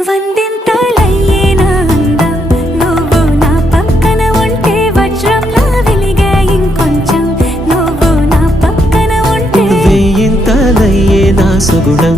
వందింతలయ్యేనా అందం నువ్వు నా పక్కన ఉంటే వజ్రంలా వెలిగే ఇంకొంచెం నువ్వు నా పక్కన ఉంటే వేయింతలయ్యేనా సుగుణం